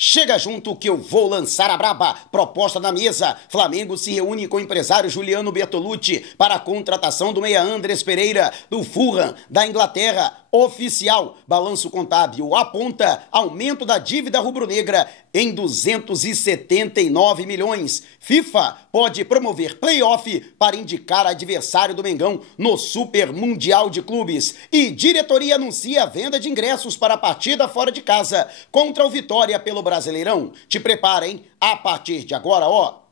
Chega junto que eu vou lançar a braba. Proposta na mesa. Flamengo se reúne com o empresário Juliano Bertolucci para a contratação do meia Andrés Pereira, do Fulham, da Inglaterra. Oficial. Balanço contábil aponta aumento da dívida rubro-negra em 279 milhões. FIFA pode promover play-off para indicar adversário do Mengão no Super Mundial de Clubes. E diretoria anuncia a venda de ingressos para a partida fora de casa contra o Vitória pelo Brasileirão. Te prepara, hein? A partir de agora, ó.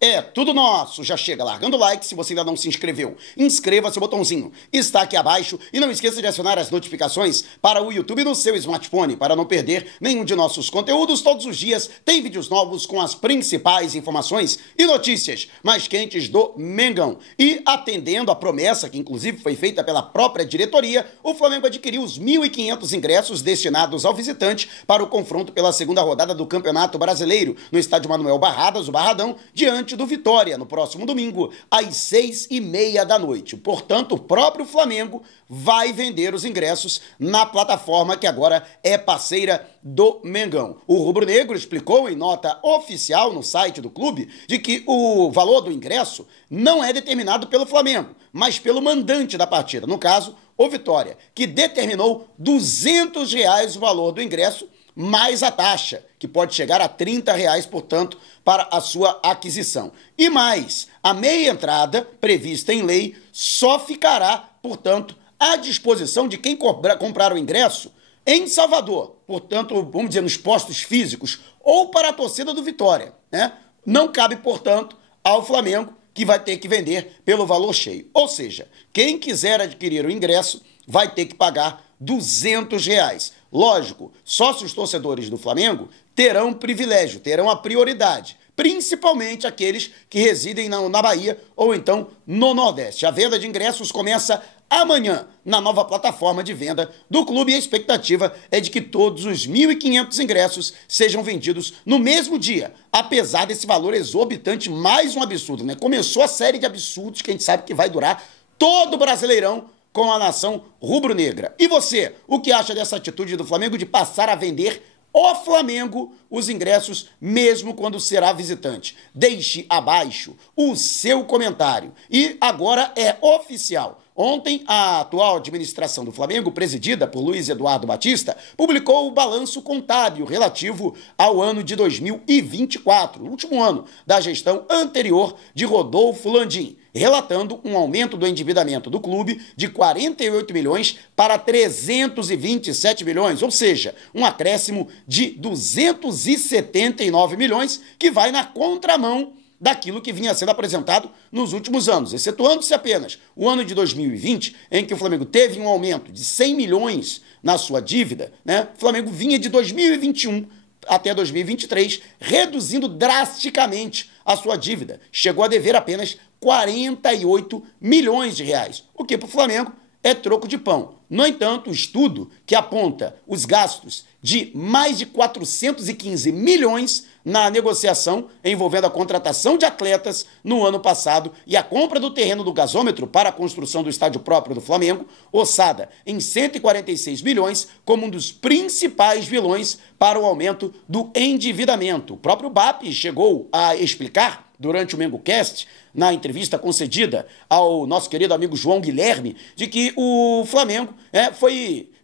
É tudo nosso. Já chega largando o like. Se você ainda não se inscreveu, inscreva-se, o botãozinho está aqui abaixo. E não esqueça de acionar as notificações para o YouTube no seu smartphone, para não perder nenhum de nossos conteúdos. Todos os dias tem vídeos novos com as principais informações e notícias mais quentes do Mengão. E atendendo a promessa, que inclusive foi feita pela própria diretoria, o Flamengo adquiriu os 1.500 ingressos destinados ao visitante para o confronto pela segunda rodada do Campeonato Brasileiro, no estádio Manuel Barradas, o Barradão, diante do Vitória, no próximo domingo, às 6h30 da noite. Portanto, o próprio Flamengo vai vender os ingressos na plataforma que agora é parceira do Mengão. O rubro-negro explicou em nota oficial no site do clube de que o valor do ingresso não é determinado pelo Flamengo, mas pelo mandante da partida, no caso, o Vitória, que determinou R$ 200 o valor do ingresso, mais a taxa, que pode chegar a R$ 30, portanto, para a sua aquisição. E mais, a meia entrada, prevista em lei, só ficará, portanto, à disposição de quem comprar o ingresso em Salvador, portanto, vamos dizer, nos postos físicos, ou para a torcida do Vitória, né? Não cabe, portanto, ao Flamengo, que vai ter que vender pelo valor cheio. Ou seja, quem quiser adquirir o ingresso vai ter que pagar R$ 200. Lógico, sócios torcedores do Flamengo terão privilégio, terão a prioridade, principalmente aqueles que residem na Bahia ou então no Nordeste. A venda de ingressos começa amanhã na nova plataforma de venda do clube e a expectativa é de que todos os 1.500 ingressos sejam vendidos no mesmo dia, apesar desse valor exorbitante, mais um absurdo, né? Começou a série de absurdos que a gente sabe que vai durar todo o Brasileirão com a nação rubro-negra. E você, o que acha dessa atitude do Flamengo de passar a vender o Flamengo os ingressos mesmo quando será visitante? Deixe abaixo o seu comentário. E agora é oficial. Ontem, a atual administração do Flamengo, presidida por Luiz Eduardo Batista, publicou o balanço contábil relativo ao ano de 2024, o último ano da gestão anterior de Rodolfo Landim, relatando um aumento do endividamento do clube de 48 milhões para 327 milhões, ou seja, um acréscimo de 279 milhões, que vai na contramão daquilo que vinha sendo apresentado nos últimos anos, excetuando-se apenas o ano de 2020, em que o Flamengo teve um aumento de 100 milhões na sua dívida, né? O Flamengo vinha de 2021 até 2023, reduzindo drasticamente a sua dívida. Chegou a dever apenas 48 milhões de reais, o que para o Flamengo é troco de pão. No entanto, o estudo que aponta os gastos de mais de 415 milhões na negociação envolvendo a contratação de atletas no ano passado e a compra do terreno do gasômetro para a construção do estádio próprio do Flamengo, orçada em 146 milhões, como um dos principais vilões para o aumento do endividamento. O próprio BAP chegou a explicar durante o MengoCast, na entrevista concedida ao nosso querido amigo João Guilherme, de que o Flamengo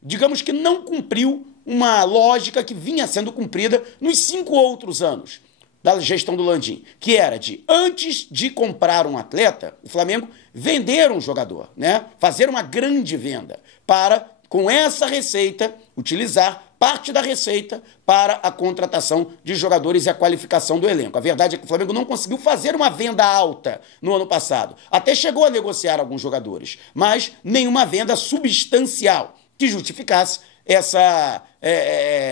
digamos que não cumpriu uma lógica que vinha sendo cumprida nos 5 outros anos da gestão do Landim, que era de, antes de comprar um atleta, o Flamengo vender um jogador, né? Fazer uma grande venda para, com essa receita, utilizar parte da receita para a contratação de jogadores e a qualificação do elenco. A verdade é que o Flamengo não conseguiu fazer uma venda alta no ano passado. Até chegou a negociar alguns jogadores, mas nenhuma venda substancial que justificasse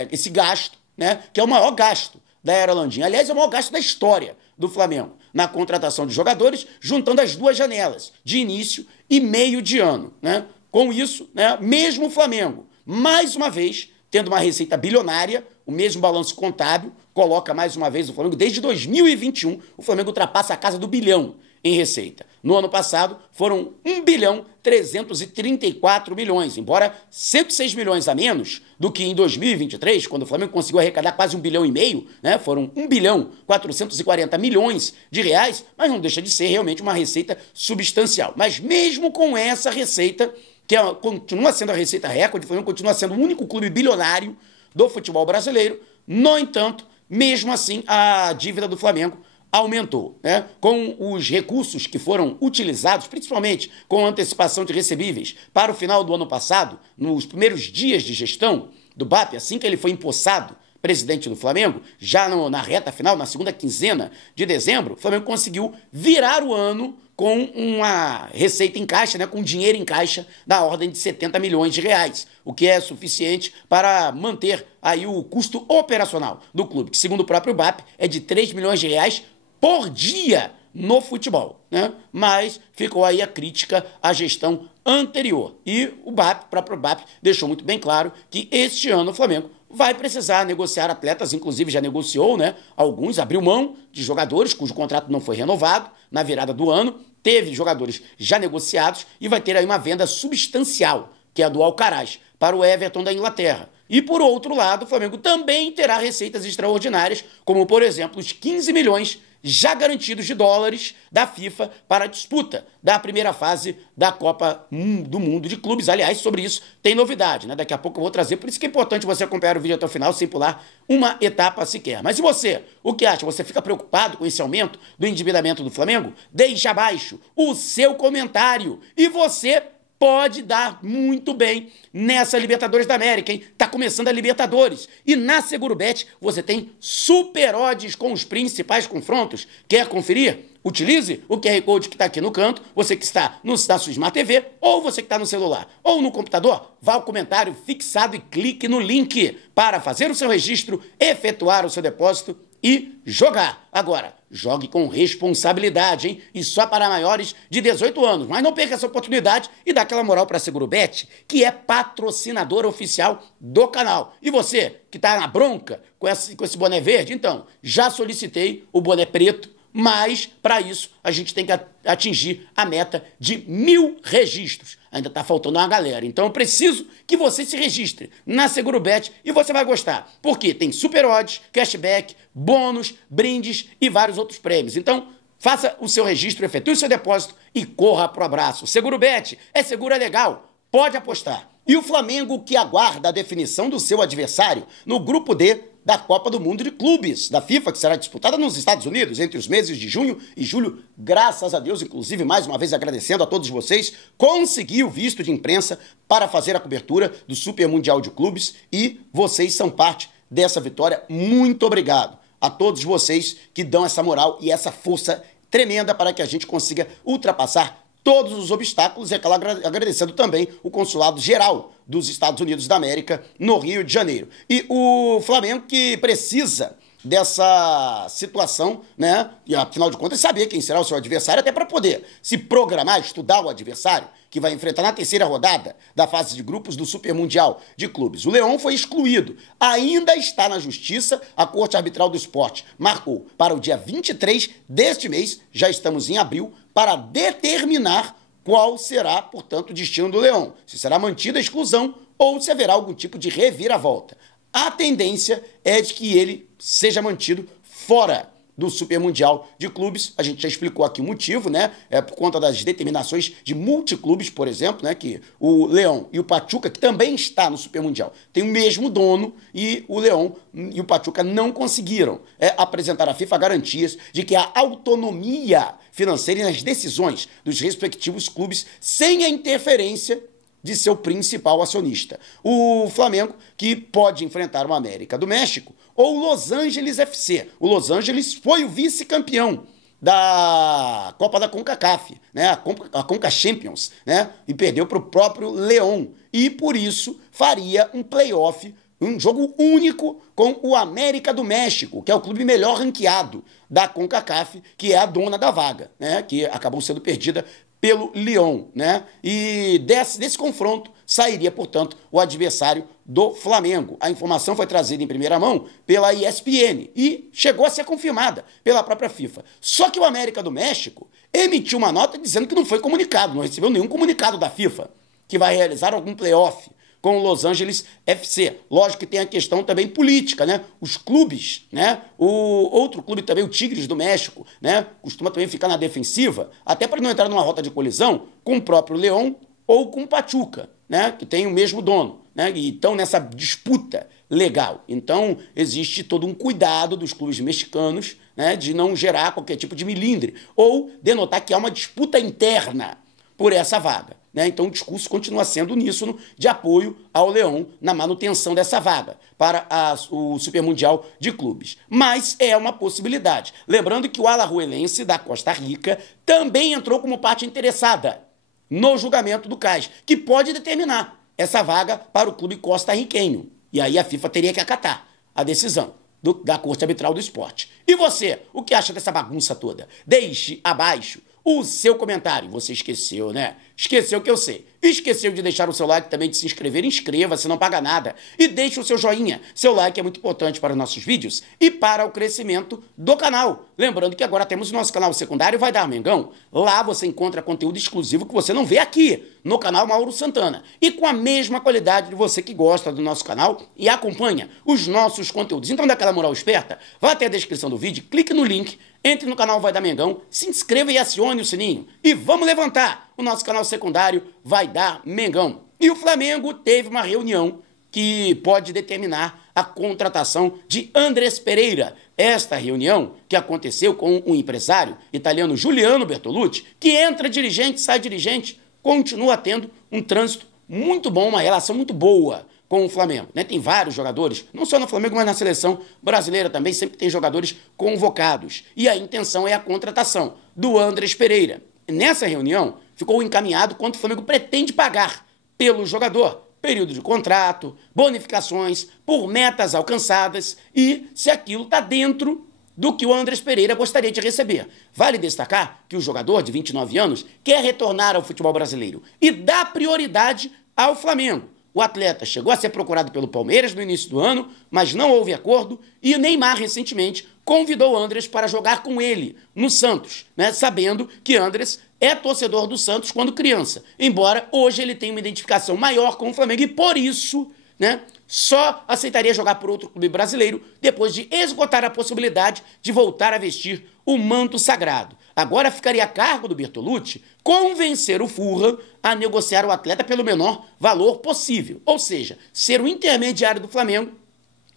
esse gasto, né, que é o maior gasto da era Landim. Aliás, é o maior gasto da história do Flamengo na contratação de jogadores, juntando as duas janelas, de início e meio de ano, né? Com isso, né, mesmo o Flamengo, mais uma vez, tendo uma receita bilionária, o mesmo balanço contábil coloca mais uma vez o Flamengo, desde 2021, o Flamengo ultrapassa a casa do bilhão em receita. No ano passado, foram 1 bilhão 334 milhões, embora 106 milhões a menos do que em 2023, quando o Flamengo conseguiu arrecadar quase 1,5 bilhão, né? Foram 1 bilhão 440 milhões de reais, mas não deixa de ser realmente uma receita substancial. Mas mesmo com essa receita, que continua sendo a receita recorde, o Flamengo continua sendo o único clube bilionário do futebol brasileiro. No entanto, mesmo assim, a dívida do Flamengo aumentou, né? Com os recursos que foram utilizados, principalmente com a antecipação de recebíveis para o final do ano passado, nos primeiros dias de gestão do BAP, assim que ele foi empossado presidente do Flamengo, já na reta final, na segunda quinzena de dezembro, o Flamengo conseguiu virar o ano com uma receita em caixa, né, com dinheiro em caixa da ordem de 70 milhões de reais, o que é suficiente para manter aí o custo operacional do clube, que segundo o próprio BAP é de 3 milhões de reais por dia no futebol, né? Mas ficou aí a crítica à gestão anterior. E o próprio BAP, deixou muito bem claro que este ano o Flamengo vai precisar negociar atletas, inclusive já negociou, né? Alguns, abriu mão de jogadores cujo contrato não foi renovado na virada do ano, teve jogadores já negociados e vai ter aí uma venda substancial, que é a do Alcaraz, para o Everton da Inglaterra. E, por outro lado, o Flamengo também terá receitas extraordinárias, como, por exemplo, os 15 milhões já garantidos de dólares da FIFA para a disputa da primeira fase da Copa do Mundo de Clubes. Aliás, sobre isso tem novidade, né? Daqui a pouco eu vou trazer, por isso que é importante você acompanhar o vídeo até o final sem pular uma etapa sequer. Mas e você? O que acha? Você fica preocupado com esse aumento do endividamento do Flamengo? Deixe abaixo o seu comentário. E você pode dar muito bem nessa Libertadores da América, hein? Tá começando a Libertadores. E na Segurobet você tem super odds com os principais confrontos. Quer conferir? Utilize o QR Code que está aqui no canto, você que está na sua Smart TV, ou você que está no celular, ou no computador, vá ao comentário fixado e clique no link para fazer o seu registro, efetuar o seu depósito e jogar. Agora, jogue com responsabilidade, hein? E só para maiores de 18 anos. Mas não perca essa oportunidade e dá aquela moral para a Segurobet, que é patrocinadora oficial do canal. E você, que está na bronca com esse boné verde, então, já solicitei o boné preto, mas, para isso, a gente tem que atingir a meta de 1.000 registros. Ainda está faltando uma galera. Então, eu preciso que você se registre na Segurobet e você vai gostar. Porque tem super odds, cashback, bônus, brindes e vários outros prêmios. Então, faça o seu registro, efetue o seu depósito e corra pro abraço. Segurobet é seguro, é legal. Pode apostar. E o Flamengo, que aguarda a definição do seu adversário no grupo D da Copa do Mundo de Clubes da FIFA, que será disputada nos Estados Unidos entre os meses de junho e julho. Graças a Deus, inclusive, mais uma vez agradecendo a todos vocês, conseguiu visto de imprensa para fazer a cobertura do Super Mundial de Clubes e vocês são parte dessa vitória. Muito obrigado a todos vocês que dão essa moral e essa força tremenda para que a gente consiga ultrapassar todos os obstáculos, e é claro, agradecendo também o Consulado Geral dos Estados Unidos da América no Rio de Janeiro. E o Flamengo, que precisa dessa situação, né? E afinal de contas, saber quem será o seu adversário, até para poder se programar, estudar o adversário que vai enfrentar na terceira rodada da fase de grupos do Super Mundial de Clubes. O Leão foi excluído. Ainda está na Justiça. A Corte Arbitral do Esporte marcou para o dia 23 deste mês, já estamos em abril, para determinar qual será, portanto, o destino do Leão. Se será mantida a exclusão ou se haverá algum tipo de reviravolta. A tendência é de que ele seja mantido fora do Super Mundial de Clubes. A gente já explicou aqui o motivo, né? É por conta das determinações de multiclubes, por exemplo, né? Que o Leão e o Pachuca, que também está no Super Mundial, tem o mesmo dono, e o Leão e o Pachuca não conseguiram apresentar à FIFA garantias de que a autonomia financeira e nas decisões dos respectivos clubes sem a interferência de seu principal acionista. O Flamengo, que pode enfrentar o América do México ou o Los Angeles FC. O Los Angeles foi o vice-campeão da Copa da CONCACAF, né? A Conca Champions, né? E perdeu para o próprio Leão. E por isso faria um playoff, um jogo único com o América do México, que é o clube melhor ranqueado da CONCACAF, que é a dona da vaga, né? Que acabou sendo perdida pelo Lyon, né? E desse confronto sairia, portanto, o adversário do Flamengo. A informação foi trazida em primeira mão pela ESPN e chegou a ser confirmada pela própria FIFA. Só que o América do México emitiu uma nota dizendo que não foi comunicado, não recebeu nenhum comunicado da FIFA, que vai realizar algum playoff com o Los Angeles FC. Lógico que tem a questão também política, né? Os clubes, né? O outro clube também, o Tigres do México, né? Costuma também ficar na defensiva, até para não entrar numa rota de colisão com o próprio León ou com o Pachuca, né? Que tem o mesmo dono, né? E estão nessa disputa legal. Então, existe todo um cuidado dos clubes mexicanos, né? De não gerar qualquer tipo de milindre ou denotar que há uma disputa interna por essa vaga. Né? Então o discurso continua sendo uníssono de apoio ao León na manutenção dessa vaga para o Super Mundial de Clubes. Mas é uma possibilidade. Lembrando que o alajuelense da Costa Rica também entrou como parte interessada no julgamento do CAS, que pode determinar essa vaga para o clube costarriquenho. E aí a FIFA teria que acatar a decisão da Corte Arbitral do Esporte. E você, o que acha dessa bagunça toda? Deixe abaixo o seu comentário. Você esqueceu, né? Esqueceu que eu sei. Esqueceu de deixar o seu like também, de se inscrever. Inscreva-se, não paga nada. E deixe o seu joinha. Seu like é muito importante para os nossos vídeos e para o crescimento do canal. Lembrando que agora temos o nosso canal secundário Vai Dar Mengão. Lá você encontra conteúdo exclusivo que você não vê aqui, no canal Mauro Santana. E com a mesma qualidade de você que gosta do nosso canal e acompanha os nossos conteúdos. Então dá aquela moral esperta, vá até a descrição do vídeo, clique no link, entre no canal Vai Dar Mengão, se inscreva e acione o sininho. E vamos levantar o nosso canal secundário Vai Dar Mengão. E o Flamengo teve uma reunião que pode determinar a contratação de Andrés Pereira. Esta reunião que aconteceu com o empresário italiano Giuliano Bertolucci, que entra dirigente, sai dirigente, continua tendo um trânsito muito bom, uma relação muito boa com o Flamengo, né? Tem vários jogadores, não só no Flamengo, mas na seleção brasileira também, sempre tem jogadores convocados. E a intenção é a contratação do Andrés Pereira. Nessa reunião, ficou encaminhado quanto o Flamengo pretende pagar pelo jogador. Período de contrato, bonificações por metas alcançadas e se aquilo está dentro do que o Andrés Pereira gostaria de receber. Vale destacar que o jogador de 29 anos quer retornar ao futebol brasileiro e dá prioridade ao Flamengo. O atleta chegou a ser procurado pelo Palmeiras no início do ano, mas não houve acordo e o Neymar recentemente convidou o Andrés para jogar com ele no Santos, né? Sabendo que Andrés é torcedor do Santos quando criança, embora hoje ele tenha uma identificação maior com o Flamengo e por isso, né, só aceitaria jogar por outro clube brasileiro depois de esgotar a possibilidade de voltar a vestir o manto sagrado. Agora ficaria a cargo do Bertolucci convencer o Fulham a negociar o atleta pelo menor valor possível, ou seja, ser o intermediário do Flamengo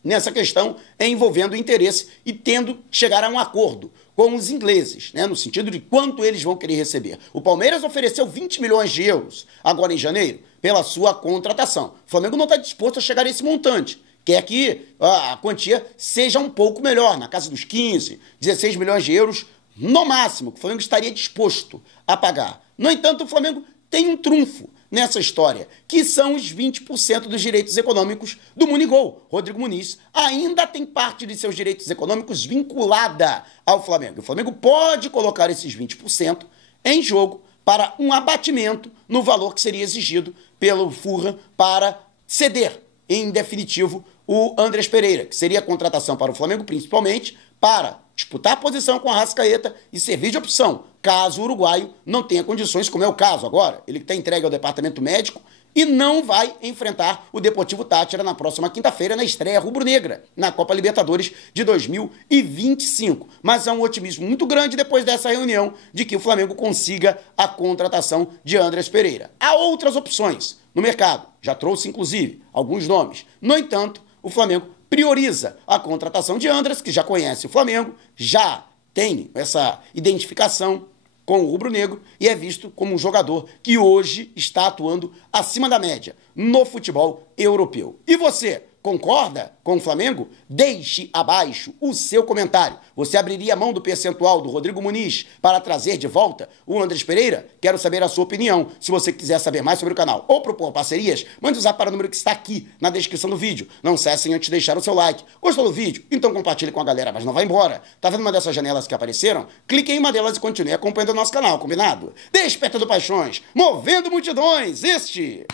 nessa questão envolvendo o interesse e tendo que chegar a um acordo com os ingleses, né, no sentido de quanto eles vão querer receber. O Palmeiras ofereceu 20 milhões de euros agora em janeiro pela sua contratação. O Flamengo não está disposto a chegar a esse montante. Quer que a quantia seja um pouco melhor, na casa dos 15, 16 milhões de euros no máximo, que o Flamengo estaria disposto a pagar. No entanto, o Flamengo tem um trunfo nessa história, que são os 20% dos direitos econômicos do Munigol. Rodrigo Muniz ainda tem parte de seus direitos econômicos vinculada ao Flamengo. O Flamengo pode colocar esses 20% em jogo para um abatimento no valor que seria exigido pelo Fulham para ceder, em definitivo, o Andrés Pereira, que seria a contratação para o Flamengo, principalmente para disputar a posição com a Arrascaeta e servir de opção, caso o uruguaio não tenha condições, como é o caso agora. Ele está entregue ao departamento médico e não vai enfrentar o Deportivo Táchira na próxima quinta-feira, na estreia rubro-negra, na Copa Libertadores de 2025. Mas há um otimismo muito grande depois dessa reunião de que o Flamengo consiga a contratação de Andrés Pereira. Há outras opções no mercado, já trouxe inclusive alguns nomes. No entanto, o Flamengo prioriza a contratação de Andrés, que já conhece o Flamengo, já tem essa identificação com o rubro-negro e é visto como um jogador que hoje está atuando acima da média no futebol europeu. E você, concorda com o Flamengo? Deixe abaixo o seu comentário. Você abriria a mão do percentual do Rodrigo Muniz para trazer de volta o Andrés Pereira? Quero saber a sua opinião. Se você quiser saber mais sobre o canal ou propor parcerias, mande usar para o número que está aqui na descrição do vídeo. Não cessem antes de deixar o seu like. Gostou do vídeo? Então compartilhe com a galera, mas não vá embora. Tá vendo uma dessas janelas que apareceram? Clique em uma delas e continue acompanhando o nosso canal, combinado? Despertando paixões, movendo multidões, este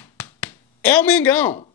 é o Mengão.